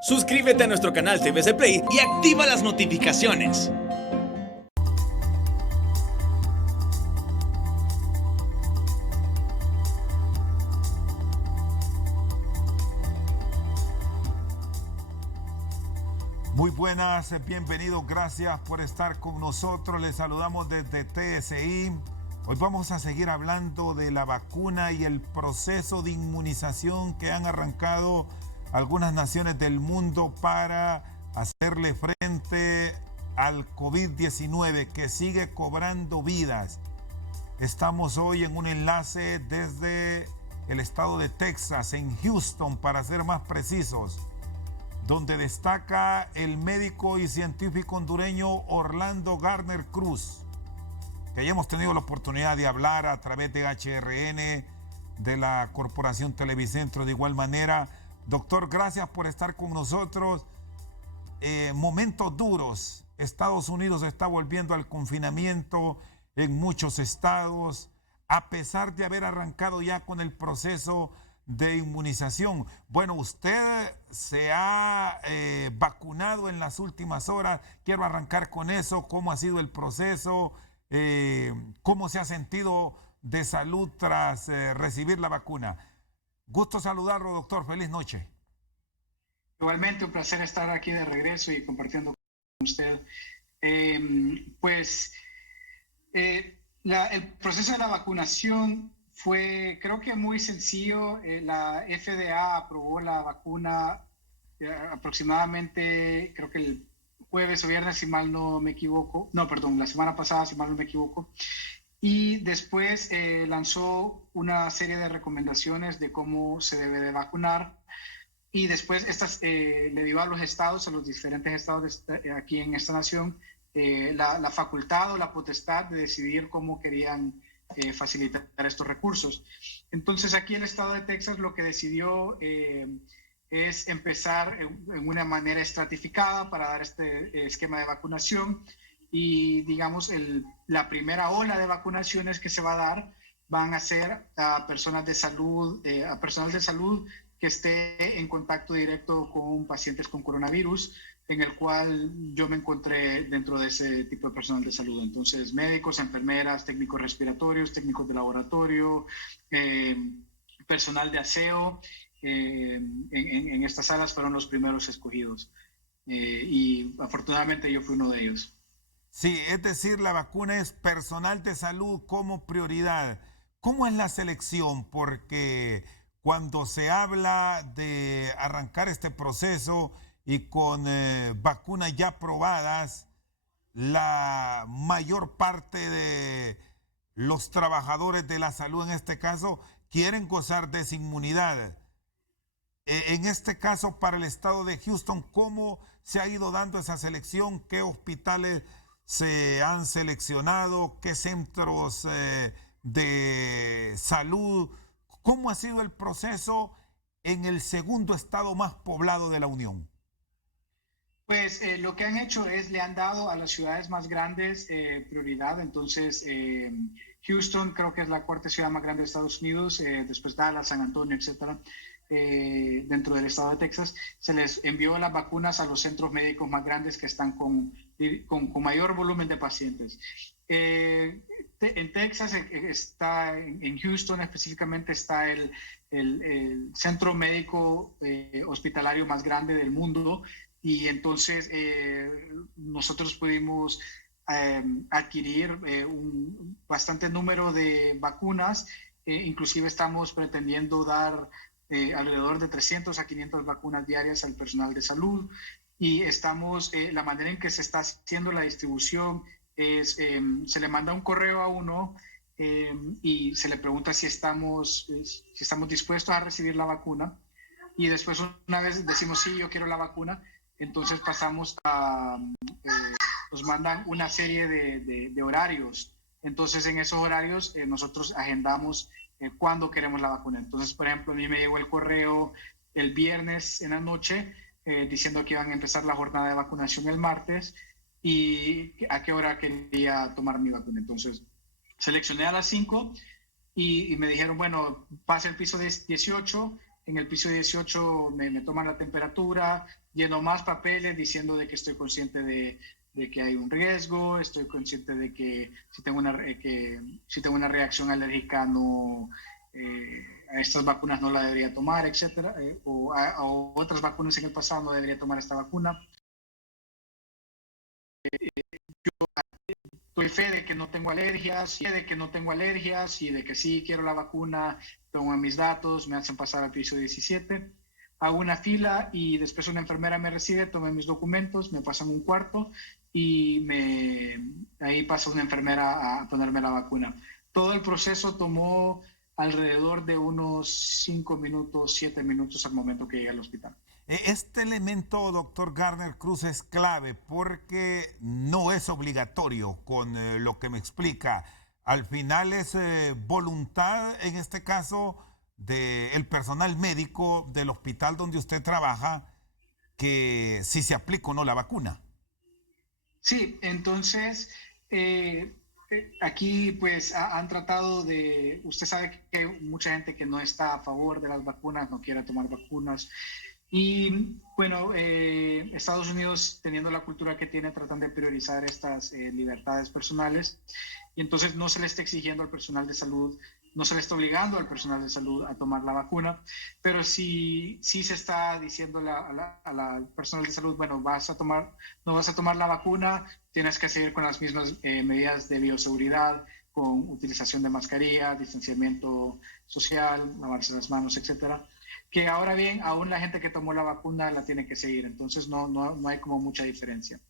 Suscríbete a nuestro canal TVC Play y activa las notificaciones. Muy buenas, bienvenidos, gracias por estar con nosotros. Les saludamos desde TSI. Hoy vamos a seguir hablando de la vacuna y el proceso de inmunización que han arrancado algunas naciones del mundo para hacerle frente al COVID-19 que sigue cobrando vidas. Estamos hoy en un enlace desde el estado de Texas, en Houston, para ser más precisos, donde destaca el médico y científico hondureño Orlando Garner Cruz, que ya hemos tenido la oportunidad de hablar a través de HRN, de la Corporación Televicentro de igual manera. Doctor, gracias por estar con nosotros. Momentos duros. Estados Unidos está volviendo al confinamiento en muchos estados, a pesar de haber arrancado ya con el proceso de inmunización. Bueno, usted se ha vacunado en las últimas horas. Quiero arrancar con eso. ¿Cómo ha sido el proceso? ¿Cómo se ha sentido de salud tras recibir la vacuna? Gusto saludarlo, doctor. Feliz noche. Igualmente, un placer estar aquí de regreso y compartiendo con usted. El proceso de la vacunación fue, creo que muy sencillo. La FDA aprobó la vacuna aproximadamente, creo que el jueves o viernes, si mal no me equivoco. No, perdón, la semana pasada, si mal no me equivoco. Y después lanzó una serie de recomendaciones de cómo se debe de vacunar. Y después le dio a los estados, a los diferentes estados aquí en esta nación, la facultad o la potestad de decidir cómo querían facilitar estos recursos. Entonces aquí el estado de Texas lo que decidió es empezar en una manera estratificada para dar este esquema de vacunación. Y digamos, la primera ola de vacunaciones que se va a dar van a ser a personas de salud, a personal de salud que esté en contacto directo con pacientes con coronavirus, en el cual yo me encontré dentro de ese tipo de personal de salud. Entonces, médicos, enfermeras, técnicos respiratorios, técnicos de laboratorio, personal de aseo, en estas salas fueron los primeros escogidos. Y afortunadamente yo fui uno de ellos. Sí, es decir, la vacuna es personal de salud como prioridad. ¿Cómo es la selección? Porque cuando se habla de arrancar este proceso y con vacunas ya probadas, la mayor parte de los trabajadores de la salud, en este caso, quieren gozar de esa inmunidad. En este caso, para el estado de Houston, ¿cómo se ha ido dando esa selección? ¿Qué hospitales se han seleccionado? ¿Qué centros de salud? ¿Cómo ha sido el proceso en el segundo estado más poblado de la Unión? Pues lo que han hecho es, le han dado a las ciudades más grandes prioridad. Entonces, Houston creo que es la cuarta ciudad más grande de Estados Unidos, después Dallas, San Antonio, etcétera. Dentro del estado de Texas, se les envió las vacunas a los centros médicos más grandes que están con mayor volumen de pacientes. En Texas está, en Houston específicamente, está el centro médico hospitalario más grande del mundo, y entonces nosotros pudimos adquirir un bastante número de vacunas. Inclusive estamos pretendiendo dar alrededor de 300 a 500 vacunas diarias al personal de salud, y estamos, la manera en que se está haciendo la distribución es, se le manda un correo a uno y se le pregunta si estamos dispuestos a recibir la vacuna, y después, una vez decimos sí, yo quiero la vacuna, entonces pasamos a, nos mandan una serie de horarios. Entonces en esos horarios nosotros agendamos cuándo queremos la vacuna. Entonces, por ejemplo, a mí me llegó el correo el viernes en la noche diciendo que iban a empezar la jornada de vacunación el martes y a qué hora quería tomar mi vacuna. Entonces seleccioné a las 5 y me dijeron, bueno, pase el piso 18. En el piso 18 me toman la temperatura, lleno más papeles diciendo de que estoy consciente de que hay un riesgo, estoy consciente de que si tengo una reacción alérgica a estas vacunas no la debería tomar, etcétera, o a otras vacunas en el pasado no debería tomar esta vacuna. Doy fe de que no tengo alergias, y de que sí quiero la vacuna, tomo mis datos, me hacen pasar al piso 17, hago una fila y después una enfermera me recibe, tomé mis documentos, me pasan un cuarto y ahí pasa una enfermera a ponerme la vacuna. Todo el proceso tomó alrededor de unos 5 minutos, 7 minutos al momento que llegué al hospital. Este elemento, doctor Garner Cruz, es clave porque no es obligatorio con lo que me explica. Al final es voluntad, en este caso, del personal médico del hospital donde usted trabaja, que si se aplica o no la vacuna. Sí, entonces aquí pues han tratado de, usted sabe que hay mucha gente que no está a favor de las vacunas, no quiere tomar vacunas. Y bueno, Estados Unidos, teniendo la cultura que tiene, tratan de priorizar estas libertades personales. Y entonces no se le está exigiendo al personal de salud, no se le está obligando al personal de salud a tomar la vacuna, pero sí se está diciendo al personal de salud, bueno, no vas a tomar la vacuna, tienes que seguir con las mismas medidas de bioseguridad, con utilización de mascarilla, distanciamiento social, lavarse las manos, etcétera. Que ahora bien, aún la gente que tomó la vacuna la tiene que seguir, entonces no hay como mucha diferencia.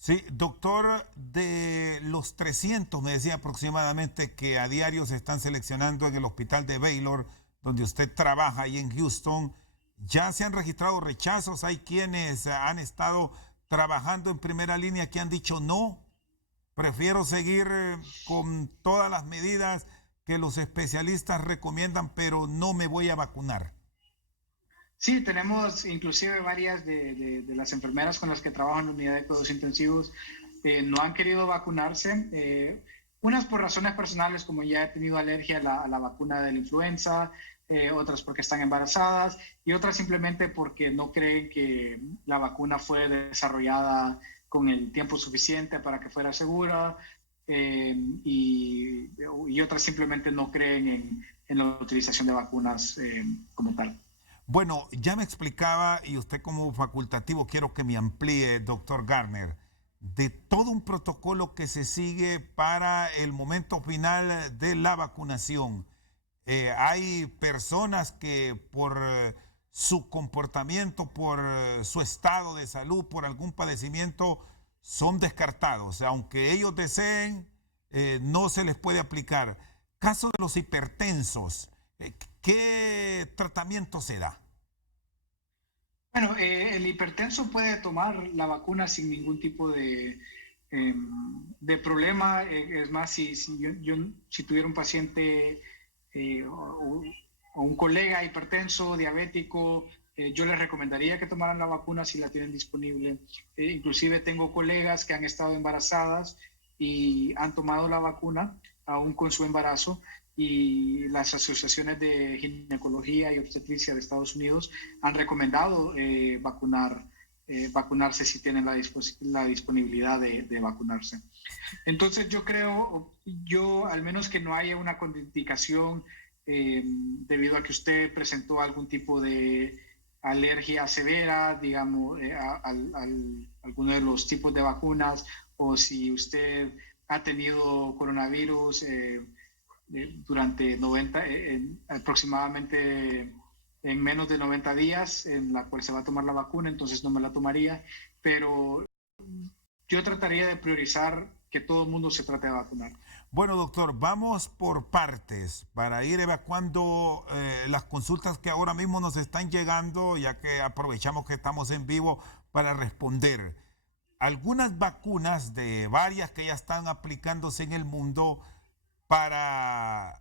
Sí, doctor, de los 300, me decía aproximadamente, que a diario se están seleccionando en el hospital de Baylor, donde usted trabaja, ahí en Houston, ya se han registrado rechazos. Hay quienes han estado trabajando en primera línea que han dicho no, prefiero seguir con todas las medidas que los especialistas recomiendan, pero no me voy a vacunar. Sí, tenemos inclusive varias de las enfermeras con las que trabajo en la unidad de cuidados intensivos, no han querido vacunarse, unas por razones personales, como ya he tenido alergia a la vacuna de la influenza, otras porque están embarazadas y otras simplemente porque no creen que la vacuna fue desarrollada con el tiempo suficiente para que fuera segura, y otras simplemente no creen en la utilización de vacunas como tal. Bueno, ya me explicaba, y usted como facultativo quiero que me amplíe, doctor Garner, de todo un protocolo que se sigue para el momento final de la vacunación. Hay personas que por su comportamiento, por su estado de salud, por algún padecimiento, son descartados. Aunque ellos deseen, no se les puede aplicar. Caso de los hipertensos, ¿qué tratamiento se da? Bueno, el hipertenso puede tomar la vacuna sin ningún tipo de problema. Es más, si tuviera un paciente o un colega hipertenso, diabético, yo les recomendaría que tomaran la vacuna si la tienen disponible. Inclusive tengo colegas que han estado embarazadas y han tomado la vacuna aún con su embarazo, y las asociaciones de ginecología y obstetricia de Estados Unidos han recomendado vacunarse si tienen la disponibilidad de vacunarse. Entonces yo al menos que no haya una contraindicación debido a que usted presentó algún tipo de alergia severa, digamos, alguno de los tipos de vacunas, o si usted ha tenido coronavirus durante aproximadamente en menos de 90 días, en la cual se va a tomar la vacuna, entonces no me la tomaría, pero yo trataría de priorizar que todo el mundo se trate de vacunar. Bueno, doctor, vamos por partes para ir evacuando las consultas que ahora mismo nos están llegando, ya que aprovechamos que estamos en vivo para responder. Algunas vacunas de varias que ya están aplicándose en el mundo, para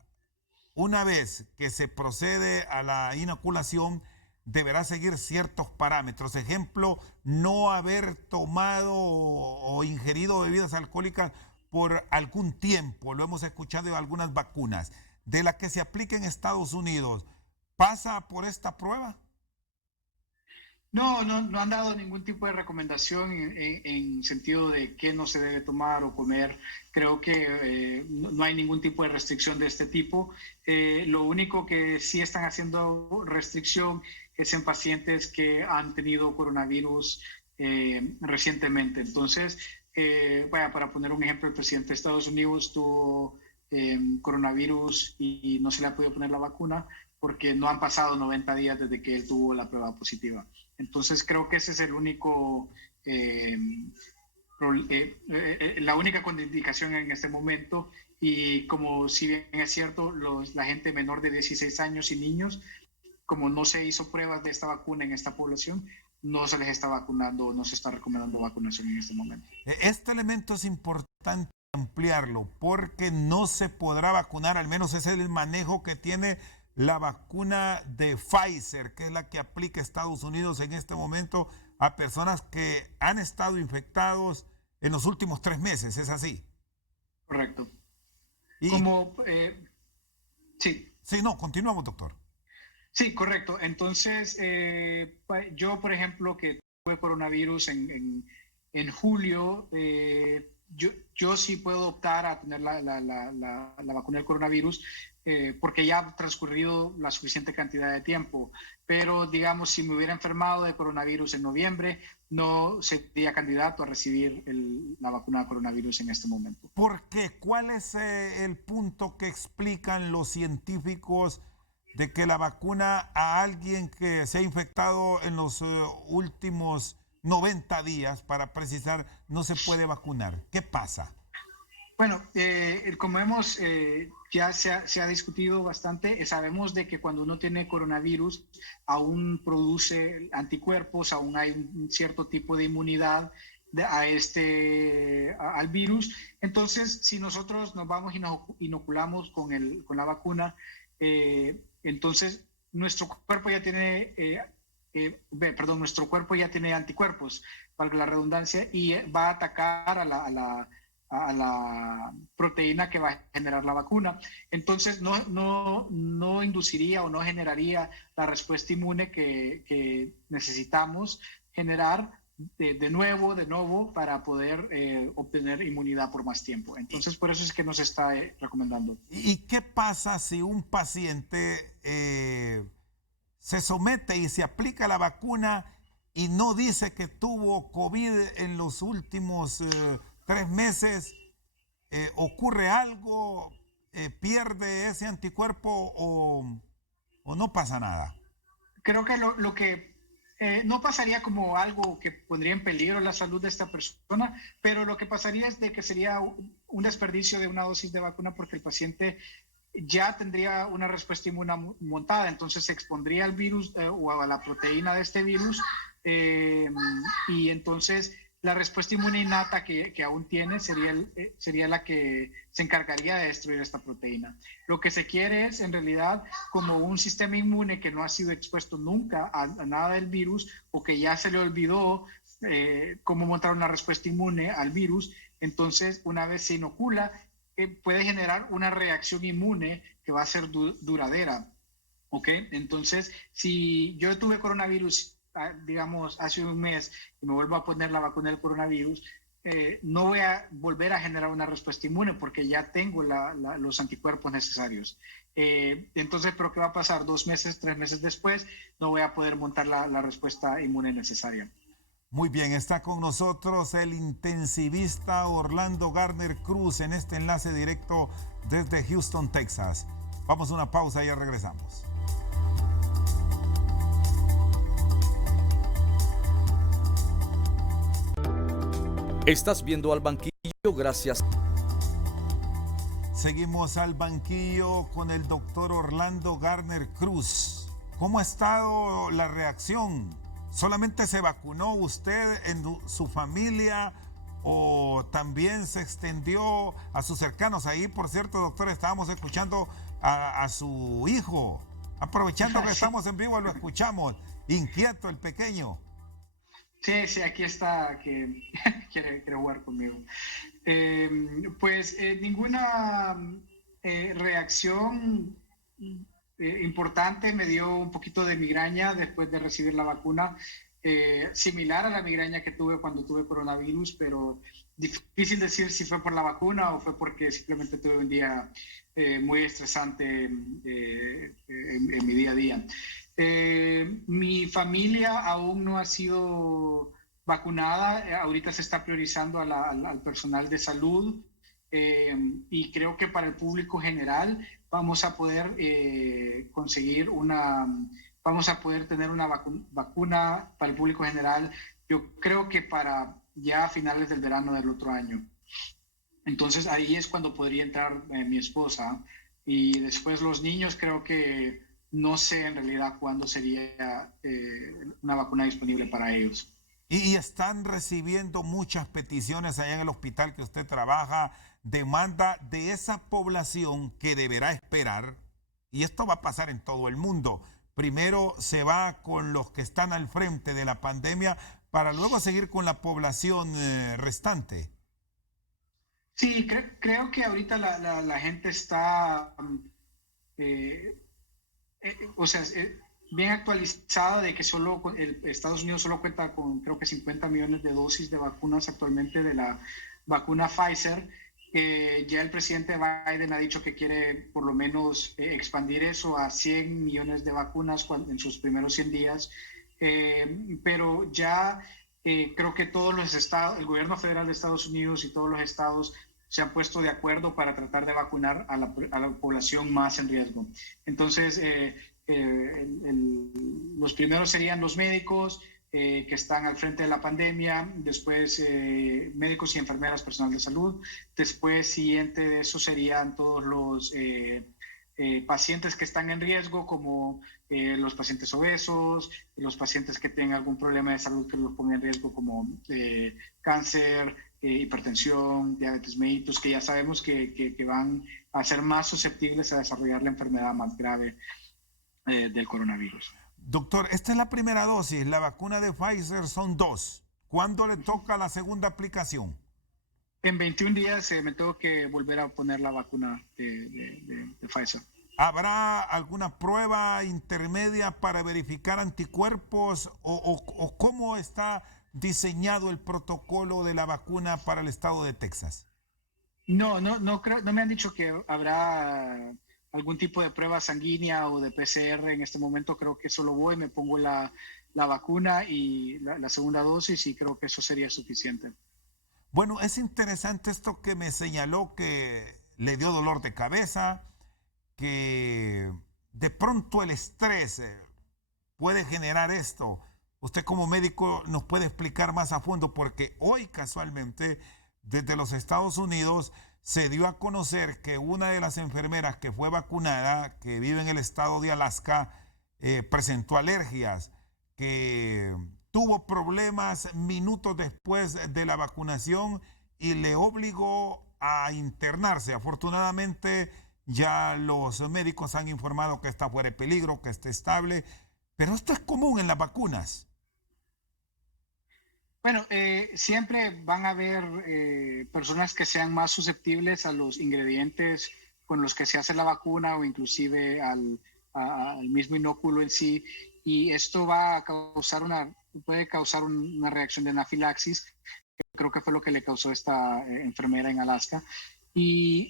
una vez que se procede a la inoculación, deberá seguir ciertos parámetros. Ejemplo, no haber tomado o ingerido bebidas alcohólicas por algún tiempo. Lo hemos escuchado de algunas vacunas. De la que se aplica en Estados Unidos, ¿pasa por esta prueba? No han dado ningún tipo de recomendación en sentido de qué no se debe tomar o comer. Creo que no hay ningún tipo de restricción de este tipo. Lo único que sí están haciendo restricción es en pacientes que han tenido coronavirus recientemente. Entonces, para poner un ejemplo, el presidente de Estados Unidos tuvo coronavirus y no se le ha podido poner la vacuna porque no han pasado 90 días desde que él tuvo la prueba positiva. Entonces creo que ese es el único, la única contraindicación en este momento. Y como si bien es cierto, la gente menor de 16 años y niños, como no se hizo pruebas de esta vacuna en esta población, no se les está vacunando, no se está recomendando vacunación en este momento. Este elemento es importante ampliarlo porque no se podrá vacunar, al menos ese es el manejo que tiene la vacuna de Pfizer, que es la que aplica Estados Unidos en este momento a personas que han estado infectados en los últimos 3 meses, ¿es así? Correcto. Y Como, sí. sí, no, continuamos, doctor. Sí, correcto. Entonces, yo, por ejemplo, que tuve coronavirus en julio, yo sí puedo optar a tener la vacuna del coronavirus porque ya ha transcurrido la suficiente cantidad de tiempo. Pero, digamos, si me hubiera enfermado de coronavirus en noviembre, no sería candidato a recibir la vacuna de coronavirus en este momento. ¿Por qué? ¿Cuál es el punto que explican los científicos de que la vacuna a alguien que se ha infectado en los últimos 90 días, para precisar, no se puede vacunar? ¿Qué pasa? Bueno, como hemos, ya se ha discutido bastante, sabemos de que cuando uno tiene coronavirus aún produce anticuerpos, aún hay un cierto tipo de inmunidad al virus. Entonces, si nosotros nos vamos y nos inoculamos con la vacuna, entonces nuestro cuerpo ya tiene, nuestro cuerpo ya tiene anticuerpos, valga la redundancia, y va a atacar a la proteína que va a generar la vacuna. Entonces, no induciría o no generaría la respuesta inmune que necesitamos generar de nuevo para poder obtener inmunidad por más tiempo. Entonces, por eso es que nos está recomendando. ¿Y qué pasa si un paciente se somete y se aplica la vacuna y no dice que tuvo COVID en los últimos 3 meses? ¿Ocurre algo? ¿Pierde ese anticuerpo o no pasa nada? Creo que lo que no pasaría como algo que pondría en peligro la salud de esta persona, pero lo que pasaría es de que sería un desperdicio de una dosis de vacuna porque el paciente ya tendría una respuesta inmune montada, entonces se expondría al virus o a la proteína de este virus y entonces la respuesta inmune innata que aún tiene sería la que se encargaría de destruir esta proteína. Lo que se quiere es, en realidad, como un sistema inmune que no ha sido expuesto nunca a nada del virus o que ya se le olvidó cómo montar una respuesta inmune al virus, entonces, una vez se inocula, puede generar una reacción inmune que va a ser duradera. ¿Ok? Entonces, si yo tuve coronavirus digamos, hace un mes y me vuelvo a poner la vacuna del coronavirus, no voy a volver a generar una respuesta inmune porque ya tengo los anticuerpos necesarios. Entonces, ¿pero qué va a pasar? 2 meses, 3 meses después, no voy a poder montar la respuesta inmune necesaria. Muy bien, está con nosotros el intensivista Orlando Garner Cruz en este enlace directo desde Houston, Texas. Vamos a una pausa y ya regresamos. Estás viendo Al Banquillo, gracias. Seguimos al banquillo con el doctor Orlando Garner Cruz. ¿Cómo ha estado la reacción? ¿Solamente se vacunó usted en su familia o también se extendió a sus cercanos? Ahí, por cierto, doctor, estábamos escuchando a su hijo. Aprovechando que estamos en vivo, lo escuchamos. Inquieto el pequeño. Sí, aquí está, que quiere jugar conmigo. Ninguna reacción importante, me dio un poquito de migraña después de recibir la vacuna. similar a la migraña que tuve cuando tuve coronavirus, pero difícil decir si fue por la vacuna o fue porque simplemente tuve un día muy estresante en mi día a día. Mi familia aún no ha sido vacunada, ahorita se está priorizando al personal de salud y creo que para el público general vamos a poder conseguir vamos a poder tener una vacuna para el público general, yo creo que para ya a finales del verano del otro año. Entonces ahí es cuando podría entrar mi esposa y después los niños creo que no sé en realidad cuándo sería una vacuna disponible para ellos. Y están recibiendo muchas peticiones allá en el hospital que usted trabaja, demanda de esa población que deberá esperar, y esto va a pasar en todo el mundo. Primero se va con los que están al frente de la pandemia para luego seguir con la población restante. Sí, creo que ahorita la gente está, o sea, bien actualizada de que Estados Unidos solo cuenta con creo que 50 millones de dosis de vacunas actualmente de la vacuna Pfizer. Ya el presidente Biden ha dicho que quiere por lo menos expandir eso a 100 millones de vacunas en sus primeros 100 días, pero ya creo que todos los estados, el gobierno federal de Estados Unidos y todos los estados se han puesto de acuerdo para tratar de vacunar a la población más en riesgo. Entonces, los primeros serían los médicos que están al frente de la pandemia, después médicos y enfermeras, personal de salud, después siguiente de eso serían todos los pacientes que están en riesgo, como los pacientes obesos, los pacientes que tengan algún problema de salud que los ponga en riesgo, como cáncer, hipertensión, diabetes mellitus, que ya sabemos que van a ser más susceptibles a desarrollar la enfermedad más grave del coronavirus. Doctor, esta es la primera dosis, la vacuna de Pfizer son 2. ¿Cuándo le toca la segunda aplicación? En 21 días me tengo que volver a poner la vacuna de Pfizer. ¿Habrá alguna prueba intermedia para verificar anticuerpos o cómo está diseñado el protocolo de la vacuna para el estado de Texas? No creo, no me han dicho que habrá algún tipo de prueba sanguínea o de PCR en este momento. Creo que solo voy, me pongo la vacuna y la segunda dosis y creo que eso sería suficiente. Bueno, es interesante esto que me señaló, que le dio dolor de cabeza, que de pronto el estrés puede generar esto. Usted como médico nos puede explicar más a fondo, porque hoy casualmente desde los Estados Unidos se dio a conocer que una de las enfermeras que fue vacunada, que vive en el estado de Alaska, presentó alergias, que tuvo problemas minutos después de la vacunación y le obligó a internarse. Afortunadamente ya los médicos han informado que está fuera de peligro, que está estable, pero esto es común en las vacunas. Bueno, siempre van a haber personas que sean más susceptibles a los ingredientes con los que se hace la vacuna o inclusive al mismo inóculo en sí, y esto va a causar puede causar una reacción de anafilaxis, que creo que fue lo que le causó esta enfermera en Alaska, y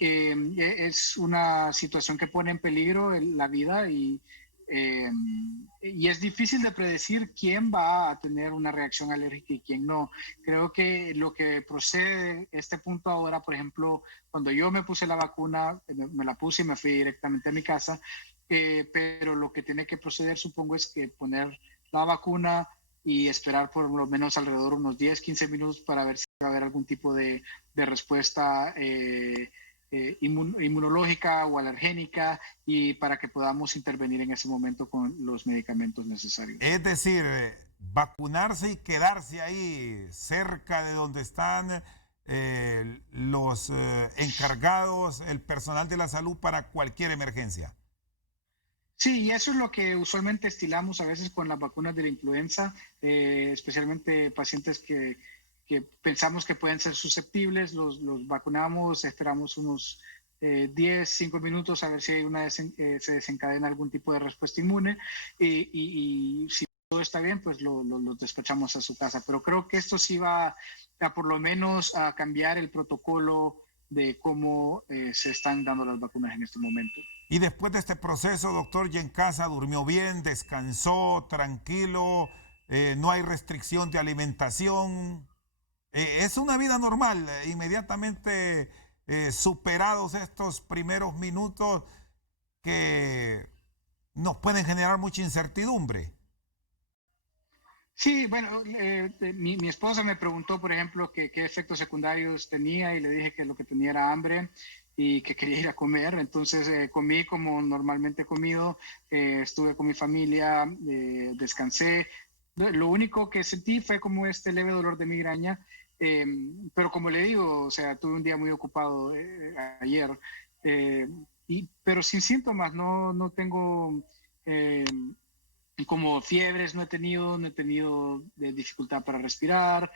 es una situación que pone en peligro la vida y es difícil de predecir quién va a tener una reacción alérgica y quién no. Creo que lo que procede de este punto ahora, por ejemplo, cuando yo me puse la vacuna, me la puse y me fui directamente a mi casa, pero lo que tiene que proceder, supongo, es que poner la vacuna y esperar por lo menos alrededor de unos 10, 15 minutos para ver si va a haber algún tipo de respuesta inmunológica o alergénica, y para que podamos intervenir en ese momento con los medicamentos necesarios. Es decir, vacunarse y quedarse ahí cerca de donde están los encargados, el personal de la salud para cualquier emergencia. Sí, y eso es lo que usualmente estilamos a veces con las vacunas de la influenza, especialmente pacientes que pensamos que pueden ser susceptibles, los vacunamos, esperamos unos 10, 5 minutos a ver si se desencadena algún tipo de respuesta inmune, y si todo está bien, pues los despachamos a su casa. Pero creo que esto sí va a por lo menos a cambiar el protocolo de cómo se están dando las vacunas en este momento. Y después de este proceso, doctor, ya en casa durmió bien, descansó, tranquilo, no hay restricción de alimentación. Es una vida normal, inmediatamente superados estos primeros minutos que nos pueden generar mucha incertidumbre. Sí, bueno, mi esposa me preguntó, por ejemplo, qué efectos secundarios tenía y le dije que lo que tenía era hambre y que quería ir a comer. Entonces comí como normalmente he comido, estuve con mi familia, descansé. Lo único que sentí fue como este leve dolor de migraña, pero como le digo, o sea, tuve un día muy ocupado ayer, pero sin síntomas, no tengo... como fiebres no he tenido dificultad para respirar,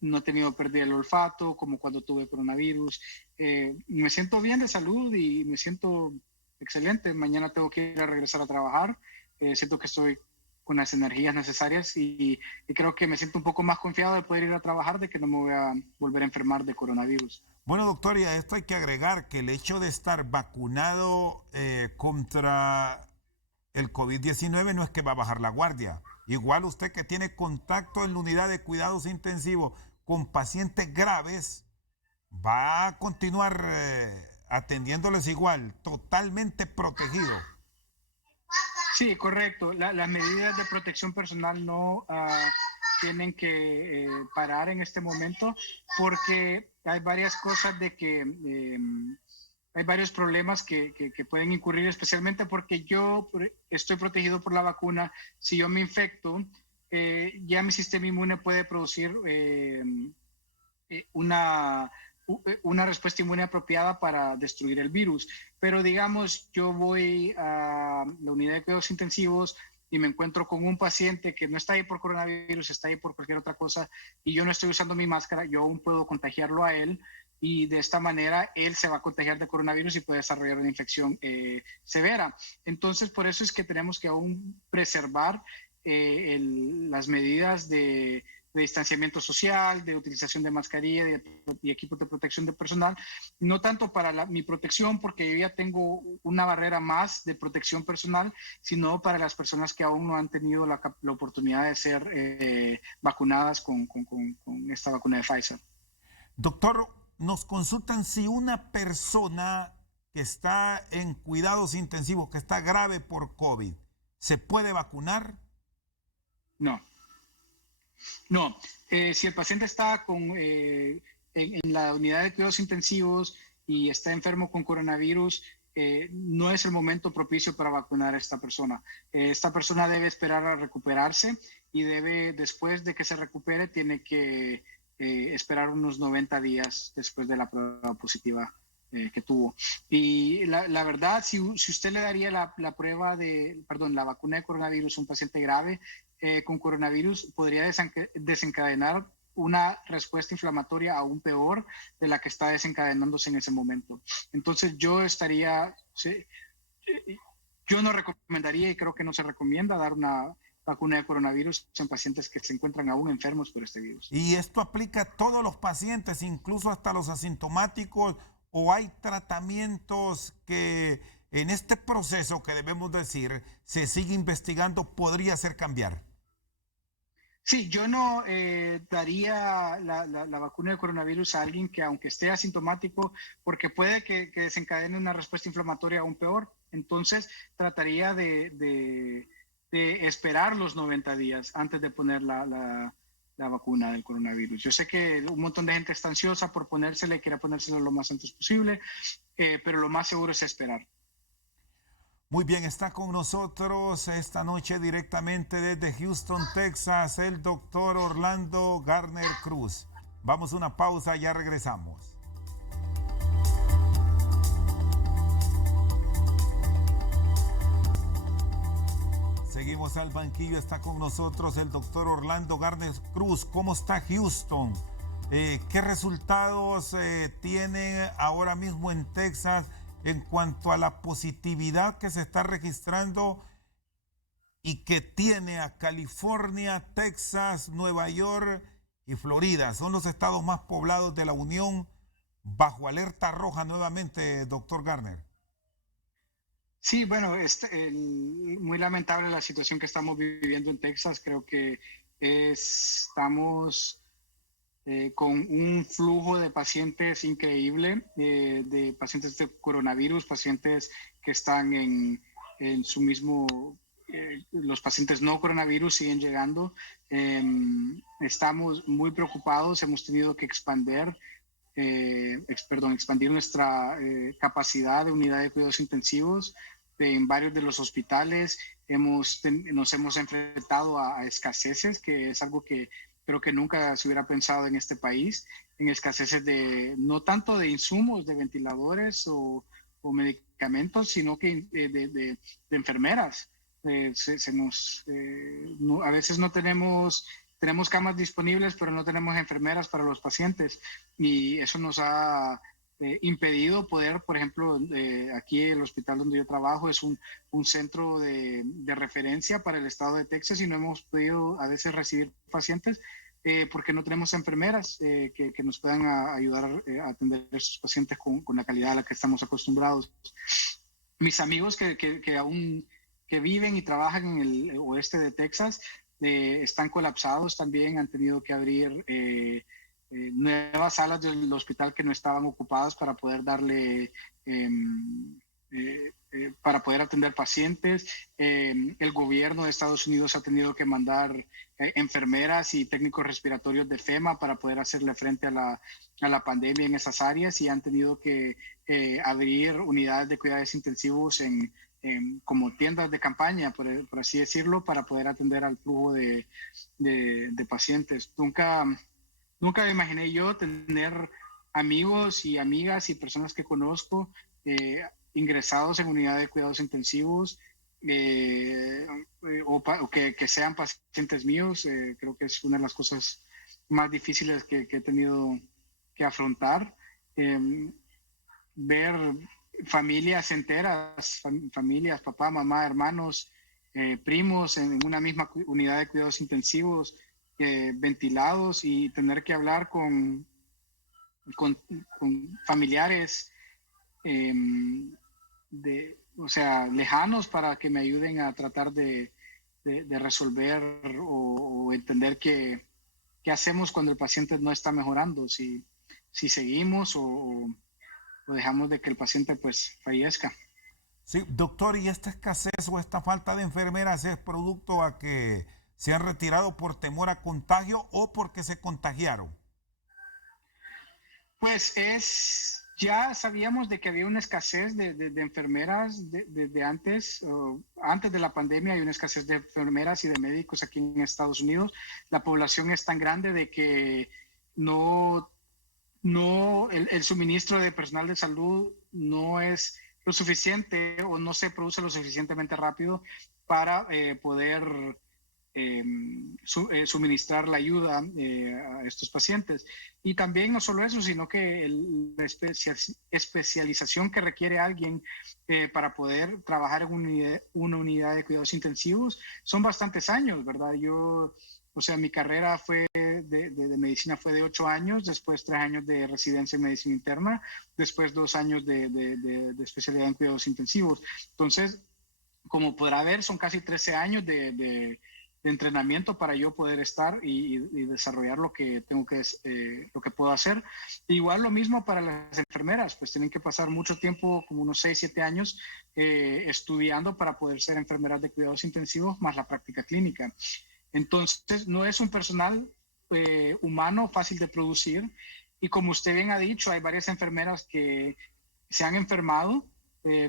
no he tenido pérdida del olfato como cuando tuve coronavirus. Me siento bien de salud y me siento excelente. Mañana tengo que ir a regresar a trabajar. Siento que estoy con las energías necesarias y creo que me siento un poco más confiado de poder ir a trabajar, de que no me voy a volver a enfermar de coronavirus. Bueno, doctor, y a esto hay que agregar que el hecho de estar vacunado contra el COVID-19 no es que va a bajar la guardia. Igual usted que tiene contacto en la unidad de cuidados intensivos con pacientes graves, va a continuar atendiéndoles igual, totalmente protegido. Sí, correcto. Las medidas de protección personal no tienen que parar en este momento porque hay varias cosas de que... hay varios problemas que pueden incurrir, especialmente porque yo estoy protegido por la vacuna. Si yo me infecto, ya mi sistema inmune puede producir una respuesta inmune apropiada para destruir el virus. Pero digamos, yo voy a la unidad de cuidados intensivos y me encuentro con un paciente que no está ahí por coronavirus, está ahí por cualquier otra cosa, y yo no estoy usando mi máscara, yo aún puedo contagiarlo a él, y de esta manera él se va a contagiar de coronavirus y puede desarrollar una infección severa. Entonces, por eso es que tenemos que aún preservar las medidas de distanciamiento social, de utilización de mascarilla y equipos de protección de personal, no tanto para mi protección, porque yo ya tengo una barrera más de protección personal, sino para las personas que aún no han tenido la oportunidad de ser vacunadas con esta vacuna de Pfizer. Doctor, nos consultan si una persona que está en cuidados intensivos, que está grave por COVID, ¿se puede vacunar? No. Si el paciente está en la unidad de cuidados intensivos y está enfermo con coronavirus, no es el momento propicio para vacunar a esta persona. Esta persona debe esperar a recuperarse y después de que se recupere, tiene que esperar unos 90 días después de la prueba positiva que tuvo. Y la verdad, si usted le daría la vacuna de coronavirus a un paciente grave con coronavirus, podría desencadenar una respuesta inflamatoria aún peor de la que está desencadenándose en ese momento. Entonces yo no recomendaría, y creo que no se recomienda, dar una vacuna de coronavirus en pacientes que se encuentran aún enfermos por este virus. ¿Y esto aplica a todos los pacientes, incluso hasta los asintomáticos, o hay tratamientos que en este proceso que debemos decir se sigue investigando podría hacer cambiar? Sí, yo no daría la vacuna de coronavirus a alguien que aunque esté asintomático, porque puede que desencadene una respuesta inflamatoria aún peor. Entonces trataría de esperar los 90 días antes de poner la vacuna del coronavirus. Yo sé que un montón de gente está ansiosa por ponérsela y quiere ponérsela lo más antes posible, pero lo más seguro es esperar. Muy bien, está con nosotros esta noche directamente desde Houston, Texas, el doctor Orlando Garner Cruz. Vamos a una pausa, ya regresamos. Seguimos al banquillo, está con nosotros el doctor Orlando Garner Cruz. ¿Cómo está Houston? ¿Qué resultados tiene ahora mismo en Texas en cuanto a la positividad que se está registrando y que tiene a California, Texas, Nueva York y Florida. Son los estados más poblados de la Unión bajo alerta roja nuevamente, doctor Garner. Sí, bueno, muy lamentable la situación que estamos viviendo en Texas. Creo que estamos con un flujo de pacientes increíble, de pacientes de coronavirus, pacientes que están en su mismo, los pacientes no coronavirus siguen llegando. Estamos muy preocupados, hemos tenido que expandir nuestra capacidad de unidad de cuidados intensivos en varios de los hospitales. Nos hemos enfrentado a escaseces, que es algo que creo que nunca se hubiera pensado en este país, en escaseces no tanto de insumos, de ventiladores o medicamentos, sino que de enfermeras. A veces no tenemos camas disponibles, pero no tenemos enfermeras para los pacientes, y eso nos ha impedido poder, por ejemplo, aquí el hospital donde yo trabajo es un centro de referencia para el estado de Texas, y no hemos podido a veces recibir pacientes porque no tenemos enfermeras que nos puedan ayudar a atender a estos pacientes con la calidad a la que estamos acostumbrados. Mis amigos que aún que viven y trabajan en el oeste de Texas están colapsados también, han tenido que abrir nuevas salas del hospital que no estaban ocupadas para poder darle, para poder atender pacientes. El gobierno de Estados Unidos ha tenido que mandar enfermeras y técnicos respiratorios de FEMA para poder hacerle frente a la pandemia en esas áreas, y han tenido que abrir unidades de cuidados intensivos como tiendas de campaña, por así decirlo, para poder atender al flujo de pacientes. Nunca me imaginé yo tener amigos y amigas y personas que conozco ingresados en unidad de cuidados intensivos o que sean pacientes míos. Creo que es una de las cosas más difíciles que he tenido que afrontar. Ver familias enteras, familias, papá, mamá, hermanos, primos en una misma unidad de cuidados intensivos, ventilados, y tener que hablar con familiares lejanos para que me ayuden a tratar de resolver o entender qué hacemos cuando el paciente no está mejorando, si seguimos o dejamos de que el paciente pues fallezca. Sí, doctor, ¿y esta escasez o esta falta de enfermeras es producto a que se han retirado por temor a contagio o porque se contagiaron? Pues ya sabíamos de que había una escasez de enfermeras desde antes de la pandemia. Hay una escasez de enfermeras y de médicos aquí en Estados Unidos. La población es tan grande de que el suministro de personal de salud no es lo suficiente, o no se produce lo suficientemente rápido para poder suministrar la ayuda a estos pacientes. Y también no solo eso, sino que la especialización que requiere alguien para poder trabajar en una unidad de cuidados intensivos son bastantes años, ¿verdad? Mi carrera de medicina fue de 8 años, después 3 años de residencia en medicina interna, después 2 años de especialidad en cuidados intensivos. Entonces, como podrá ver, son casi 13 años de entrenamiento para yo poder estar y desarrollar lo que puedo hacer. Igual lo mismo para las enfermeras, pues tienen que pasar mucho tiempo, como unos 6, 7 años, estudiando para poder ser enfermeras de cuidados intensivos, más la práctica clínica. Entonces, no es un personal humano fácil de producir, y como usted bien ha dicho, hay varias enfermeras que se han enfermado.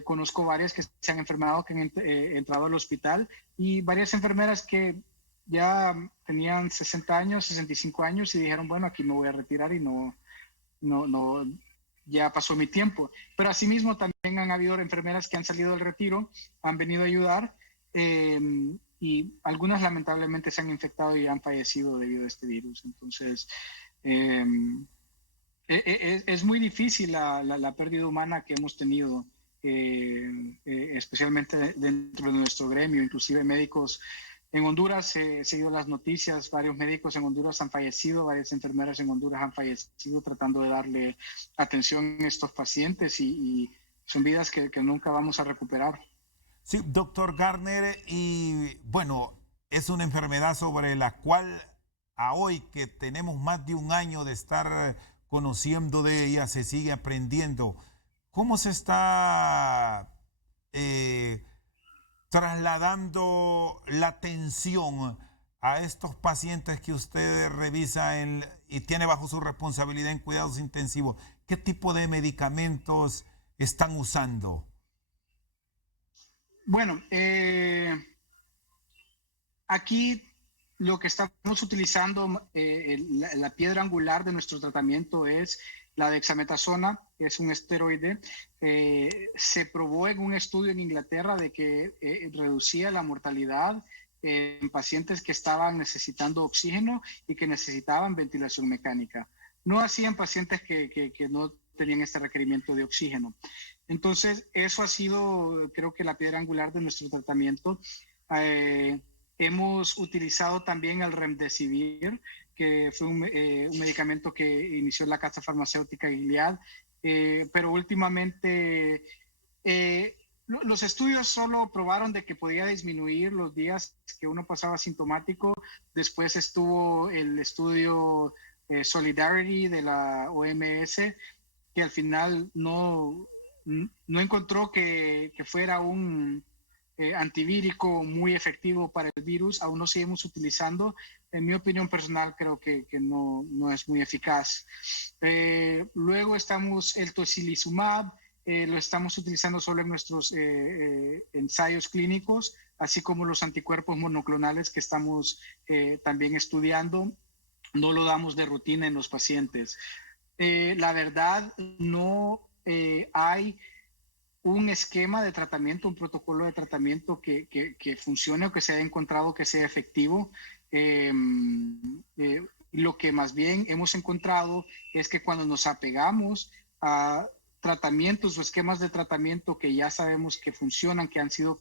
Conozco varias que se han enfermado, que han entrado al hospital, y varias enfermeras que ya tenían 60 años, 65 años, y dijeron, bueno, aquí me voy a retirar y no, ya pasó mi tiempo. Pero asimismo también han habido enfermeras que han salido del retiro, han venido a ayudar, y algunas lamentablemente se han infectado y han fallecido debido a este virus. Entonces, es muy difícil la pérdida humana que hemos tenido especialmente dentro de nuestro gremio, inclusive médicos en Honduras. He seguido las noticias, varios médicos en Honduras han fallecido, varias enfermeras en Honduras han fallecido tratando de darle atención a estos pacientes y son vidas que nunca vamos a recuperar. Sí, doctor Garner, y bueno, es una enfermedad sobre la cual a hoy que tenemos más de un año de estar conociendo de ella, se sigue aprendiendo. ¿Cómo se está trasladando la atención a estos pacientes que usted revisa y tiene bajo su responsabilidad en cuidados intensivos? ¿Qué tipo de medicamentos están usando? Bueno, aquí lo que estamos utilizando, la piedra angular de nuestro tratamiento es la dexametasona, que es un esteroide. Se probó en un estudio en Inglaterra de que reducía la mortalidad en pacientes que estaban necesitando oxígeno y que necesitaban ventilación mecánica. No hacían pacientes que no tenían este requerimiento de oxígeno. Entonces, eso ha sido, creo que, la piedra angular de nuestro tratamiento. Hemos utilizado también el Remdesivir, que fue un medicamento que inició la casa farmacéutica Gilead, pero últimamente los estudios solo probaron de que podía disminuir los días que uno pasaba sintomático. Después estuvo el estudio Solidarity de la OMS, que al final no encontró que fuera un antivírico muy efectivo para el virus. Aún lo seguimos utilizando. En mi opinión personal, creo que no es muy eficaz. Luego estamos el tocilizumab, lo estamos utilizando solo en nuestros ensayos clínicos, así como los anticuerpos monoclonales que estamos también estudiando. No lo damos de rutina en los pacientes. La verdad, no hay un esquema de tratamiento, un protocolo de tratamiento que funcione o que se haya encontrado que sea efectivo. Lo que más bien hemos encontrado es que cuando nos apegamos a tratamientos o esquemas de tratamiento que ya sabemos que funcionan, que han sido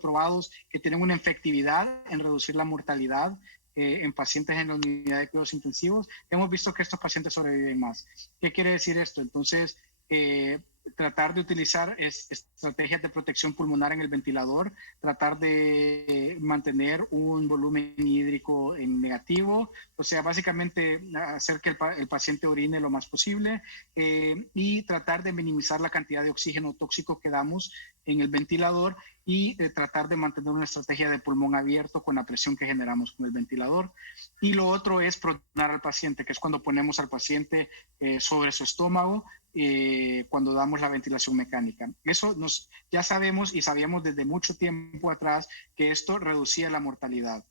probados, que tienen una efectividad en reducir la mortalidad en pacientes en la unidad de cuidados intensivos, hemos visto que estos pacientes sobreviven más. ¿Qué quiere decir esto? Entonces, tratar de utilizar estrategias de protección pulmonar en el ventilador, tratar de mantener un volumen hídrico en negativo, o sea, básicamente hacer que el paciente orine lo más posible y tratar de minimizar la cantidad de oxígeno tóxico que damos en el ventilador y tratar de mantener una estrategia de pulmón abierto con la presión que generamos con el ventilador. Y lo otro es pronar al paciente, que es cuando ponemos al paciente sobre su estómago cuando damos la ventilación mecánica. Eso ya sabemos y sabíamos desde mucho tiempo atrás que esto reducía la mortalidad.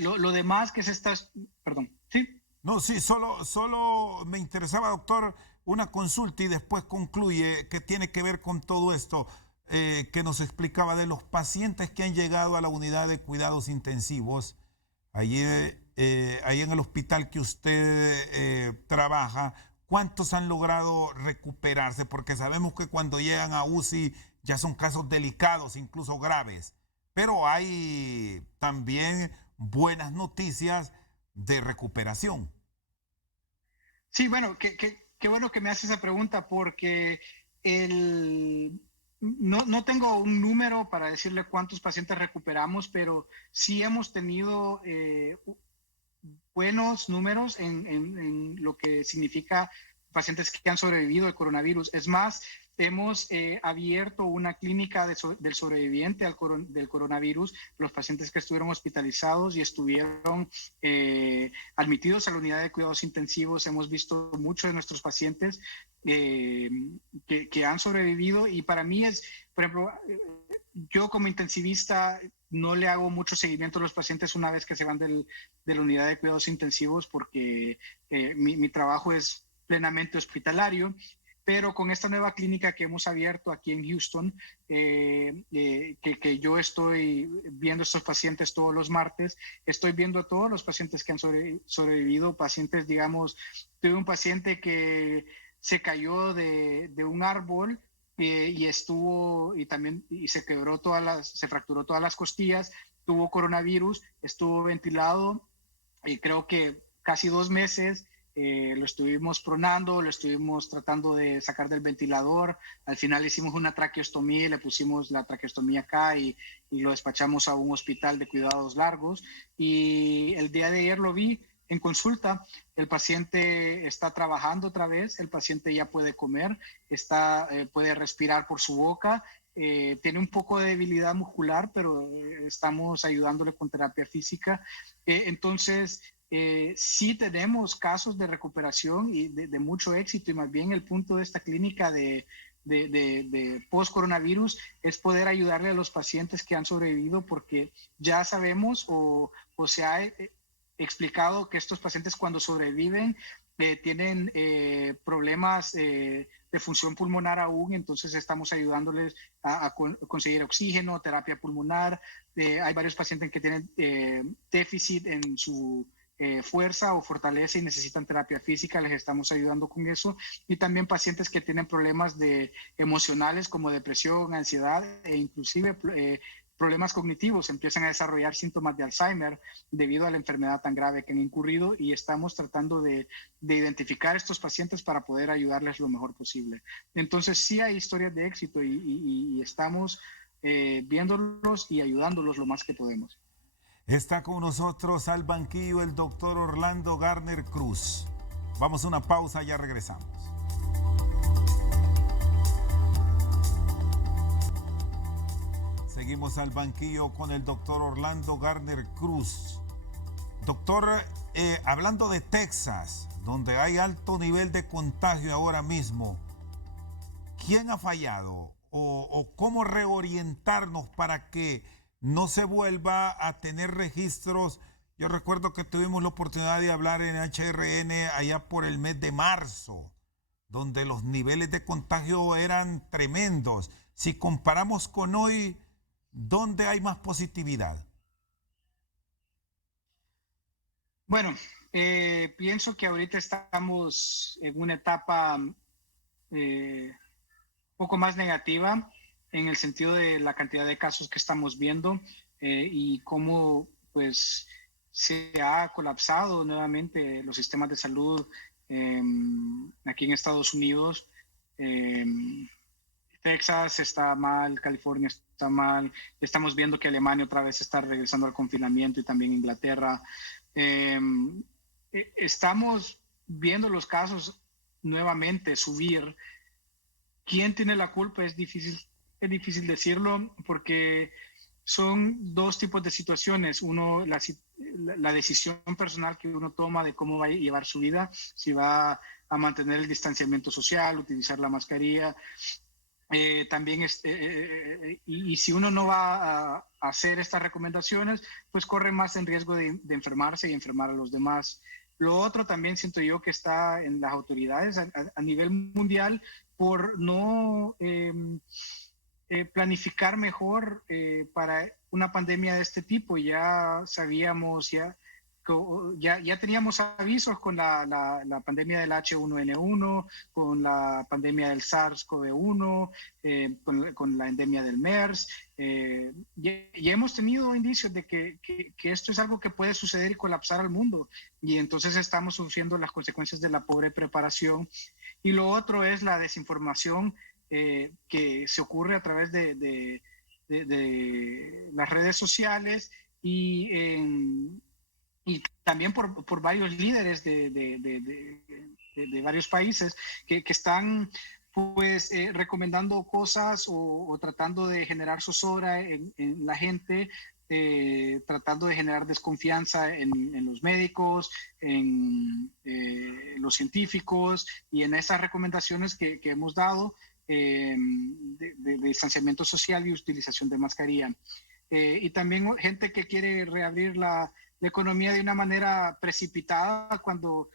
Lo demás que es estas... Perdón, ¿sí? No, sí, solo me interesaba, doctor, una consulta y después concluye que tiene que ver con todo esto que nos explicaba de los pacientes que han llegado a la unidad de cuidados intensivos, allí en el hospital que usted trabaja. ¿Cuántos han logrado recuperarse? Porque sabemos que cuando llegan a UCI ya son casos delicados, incluso graves. Pero hay también buenas noticias de recuperación. Sí, bueno, qué bueno que me hace esa pregunta porque no tengo un número para decirle cuántos pacientes recuperamos, pero sí hemos tenido buenos números en lo que significa pacientes que han sobrevivido al coronavirus. Es más, hemos abierto una clínica del sobreviviente del coronavirus, los pacientes que estuvieron hospitalizados y estuvieron admitidos a la unidad de cuidados intensivos. Hemos visto muchos de nuestros pacientes que han sobrevivido y para mí es, por ejemplo, yo como intensivista no le hago mucho seguimiento a los pacientes una vez que se van de la unidad de cuidados intensivos porque mi trabajo es plenamente hospitalario, pero con esta nueva clínica que hemos abierto aquí en Houston, que yo estoy viendo estos pacientes todos los martes, estoy viendo a todos los pacientes que han sobrevivido, pacientes, digamos, tuve un paciente que se cayó de un árbol y se quebró se fracturó todas las costillas, tuvo coronavirus, estuvo ventilado y creo que casi 2 meses. Lo estuvimos pronando, lo estuvimos tratando de sacar del ventilador. Al final hicimos una traqueostomía, le pusimos la traqueostomía acá y lo despachamos a un hospital de cuidados largos. Y el día de ayer lo vi en consulta. El paciente está trabajando otra vez, el paciente ya puede comer, puede respirar por su boca. Tiene un poco de debilidad muscular, pero estamos ayudándole con terapia física. Entonces, sí tenemos casos de recuperación y de mucho éxito, y más bien el punto de esta clínica de post-coronavirus es poder ayudarle a los pacientes que han sobrevivido, porque ya sabemos o se ha explicado que estos pacientes cuando sobreviven tienen problemas de función pulmonar aún, entonces estamos ayudándoles a conseguir oxígeno, terapia pulmonar. Hay varios pacientes que tienen déficit en su fuerza o fortaleza y necesitan terapia física, les estamos ayudando con eso. Y también pacientes que tienen problemas emocionales como depresión, ansiedad e inclusive problemas cognitivos, empiezan a desarrollar síntomas de Alzheimer debido a la enfermedad tan grave que han incurrido, y estamos tratando de identificar estos pacientes para poder ayudarles lo mejor posible. Entonces sí hay historias de éxito y estamos viéndolos y ayudándolos lo más que podemos. Está con nosotros al banquillo el doctor Orlando Garner Cruz. Vamos a una pausa, ya regresamos. Seguimos al banquillo con el doctor Orlando Garner Cruz. Doctor, hablando de Texas, donde hay alto nivel de contagio ahora mismo, ¿quién ha fallado? ¿O cómo reorientarnos para que no se vuelva a tener registros? Yo recuerdo que tuvimos la oportunidad de hablar en HRN allá por el mes de marzo, donde los niveles de contagio eran tremendos. Si comparamos con hoy, ¿dónde hay más positividad? Bueno, pienso que ahorita estamos en una etapa poco más negativa en el sentido de la cantidad de casos que estamos viendo y cómo pues se ha colapsado nuevamente los sistemas de salud aquí en Estados Unidos. Texas está mal, California está mal, estamos viendo que Alemania otra vez está regresando al confinamiento y también Inglaterra. Estamos viendo los casos nuevamente subir. ¿Quién tiene la culpa? Es difícil decirlo, porque son dos tipos de situaciones. Uno, la decisión personal que uno toma de cómo va a llevar su vida, si va a mantener el distanciamiento social, utilizar la mascarilla. También y si uno no va a hacer estas recomendaciones, pues corre más en riesgo de enfermarse y enfermar a los demás. Lo otro también siento yo que está en las autoridades a nivel mundial por no planificar mejor para una pandemia de este tipo. Ya sabíamos, ya teníamos avisos con la pandemia del H1N1, con la pandemia del SARS-CoV-1, con la endemia del MERS. Ya hemos tenido indicios de que esto es algo que puede suceder y colapsar al mundo, y entonces estamos sufriendo las consecuencias de la pobre preparación. Y lo otro es la desinformación que se ocurre a través de las redes sociales y también por varios líderes de varios países que están pues recomendando cosas o tratando de generar zozobra en la gente, tratando de generar desconfianza en los médicos, en los científicos y en esas recomendaciones que hemos dado de distanciamiento social y utilización de mascarilla. Y también gente que quiere reabrir la economía de una manera precipitada cuando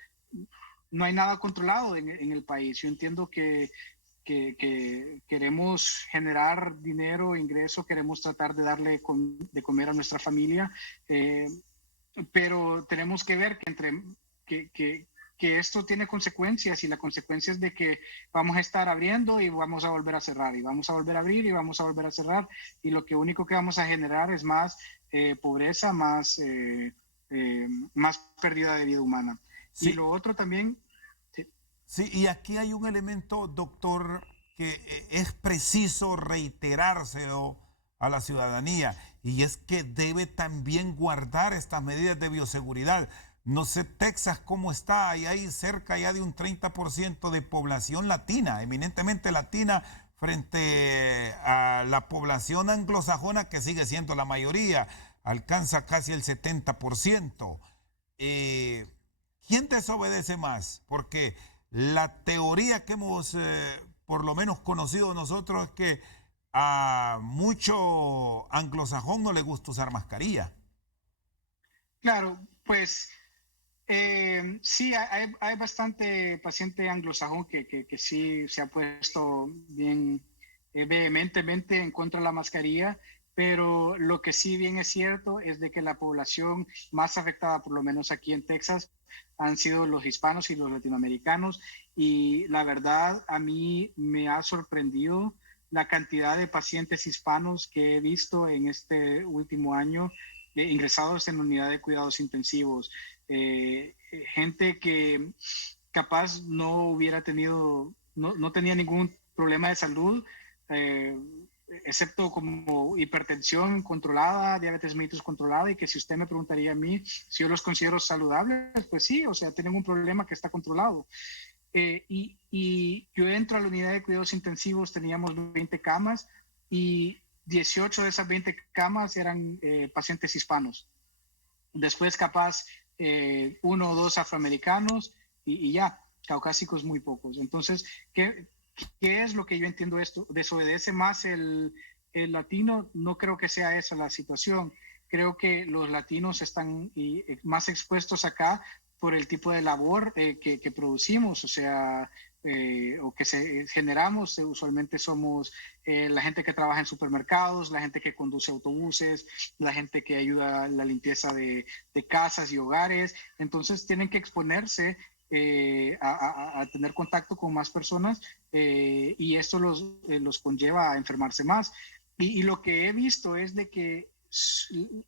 no hay nada controlado en el país. Yo entiendo que queremos generar dinero, ingreso, queremos tratar de darle de comer a nuestra familia, pero tenemos que ver que que esto tiene consecuencias, y la consecuencia es de que vamos a estar abriendo y vamos a volver a cerrar, y vamos a volver a abrir y vamos a volver a cerrar, y lo que único que vamos a generar es más pobreza, más pérdida de vida humana. Sí. Y lo otro también... Sí, y aquí hay un elemento, doctor, que es preciso reiterárselo a la ciudadanía, y es que debe también guardar estas medidas de bioseguridad. No sé, Texas, cómo está, y hay cerca ya de un 30% de población latina, eminentemente latina, frente a la población anglosajona, que sigue siendo la mayoría, alcanza casi el 70%. ¿Quién desobedece más? Porque la teoría que hemos por lo menos conocido nosotros es que a mucho anglosajón no le gusta usar mascarilla. Claro, pues sí, hay bastante paciente anglosajón que sí se ha puesto bien vehementemente en contra de la mascarilla, pero lo que sí bien es cierto es de que la población más afectada, por lo menos aquí en Texas, han sido los hispanos y los latinoamericanos, y la verdad a mí me ha sorprendido la cantidad de pacientes hispanos que he visto en este último año ingresados en la unidad de cuidados intensivos. Gente que capaz no hubiera tenido, no tenía ningún problema de salud, excepto como hipertensión controlada, diabetes mellitus controlada, y que si usted me preguntaría a mí si yo los considero saludables, pues sí, o sea, tienen un problema que está controlado. Y yo entro a la unidad de cuidados intensivos, teníamos 20 camas, y 18 de esas 20 camas eran pacientes hispanos. Después capaz 1 o 2 afroamericanos, y ya, caucásicos muy pocos. Entonces, ¿qué es lo que yo entiendo esto? ¿Desobedece más el latino? No creo que sea esa la situación. Creo que los latinos están más expuestos acá por el tipo de labor que producimos, o sea, o que generamos. Usualmente somos la gente que trabaja en supermercados, la gente que conduce autobuses, la gente que ayuda a la limpieza de casas y hogares. Entonces tienen que exponerse a tener contacto con más personas, y esto los conlleva a enfermarse más. Y lo que he visto es de que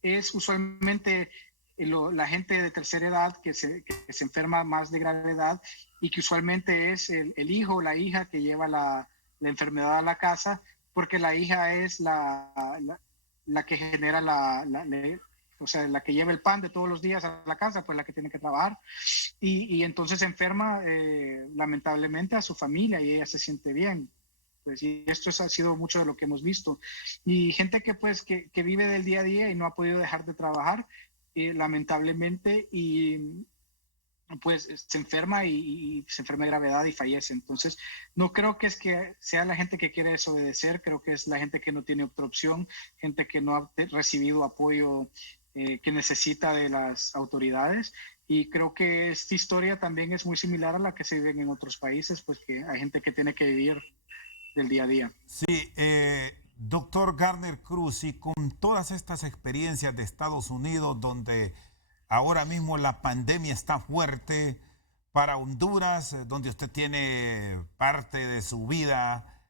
es usualmente la gente de tercera edad que se enferma más de gravedad, y que usualmente es el hijo o la hija que lleva la enfermedad a la casa, porque la hija es la que genera o sea, la que lleva el pan de todos los días a la casa, pues la que tiene que trabajar, y entonces enferma lamentablemente a su familia, y ella se siente bien. Pues, y esto ha sido mucho de lo que hemos visto. Y gente que vive del día a día y no ha podido dejar de trabajar, lamentablemente, y pues se enferma y se enferma de gravedad y fallece. Entonces, no creo que sea la gente que quiere desobedecer, creo que es la gente que no tiene otra opción, gente que no ha recibido apoyo que necesita de las autoridades. Y creo que esta historia también es muy similar a la que se vive en otros países, pues que hay gente que tiene que vivir del día a día. Sí, doctor Garner Cruz, y con todas estas experiencias de Estados Unidos, donde ahora mismo la pandemia está fuerte, para Honduras, donde usted tiene parte de su vida,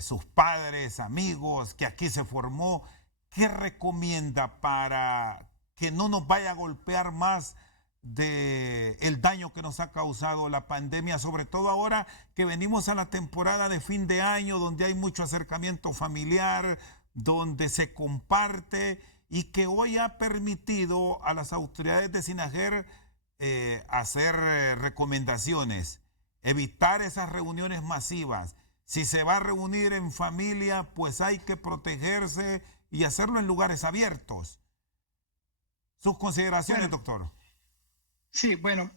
sus padres, amigos, que aquí se formó, ¿qué recomienda para que no nos vaya a golpear más el daño que nos ha causado la pandemia, sobre todo ahora que venimos a la temporada de fin de año, donde hay mucho acercamiento familiar, donde se comparte, y que hoy ha permitido a las autoridades de SINAGER hacer recomendaciones, evitar esas reuniones masivas? Si se va a reunir en familia, pues hay que protegerse y hacerlo en lugares abiertos. Sus consideraciones, doctor. Sí, bueno,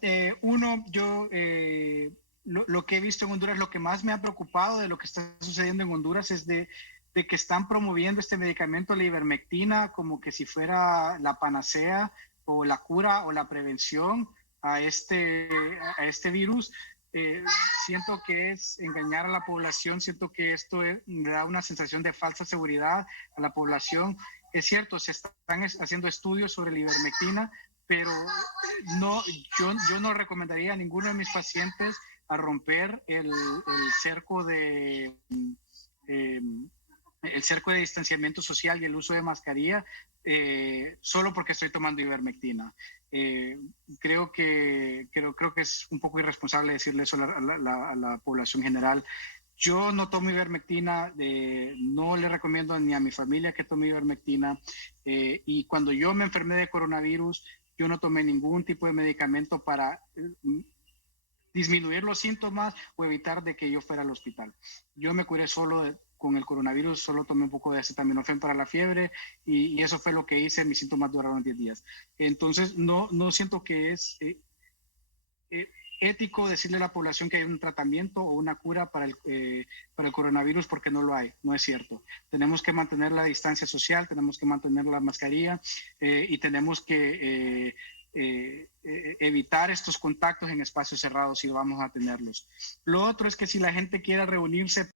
lo que he visto en Honduras, lo que más me ha preocupado de lo que está sucediendo en Honduras es de que están promoviendo este medicamento, la ivermectina, como que si fuera la panacea o la cura o la prevención a este virus. Siento que es engañar a la población, siento que esto me da una sensación de falsa seguridad a la población. Es cierto, se están haciendo estudios sobre la ivermectina, pero no, yo no recomendaría a ninguno de mis pacientes a romper el cerco de distanciamiento social y el uso de mascarilla solo porque estoy tomando ivermectina. Creo que es un poco irresponsable decirle eso a la población general. Yo no tomo ivermectina, no le recomiendo ni a mi familia que tome ivermectina, y cuando yo me enfermé de coronavirus, yo no tomé ningún tipo de medicamento para disminuir los síntomas o evitar de que yo fuera al hospital. Yo me curé solo con el coronavirus, solo tomé un poco de acetaminofén para la fiebre y eso fue lo que hice, mis síntomas duraron 10 días. Entonces no siento que es ético decirle a la población que hay un tratamiento o una cura para el coronavirus porque no lo hay, no es cierto. Tenemos que mantener la distancia social, tenemos que mantener la mascarilla y tenemos que evitar estos contactos en espacios cerrados si vamos a tenerlos. Lo otro es que si la gente quiere reunirse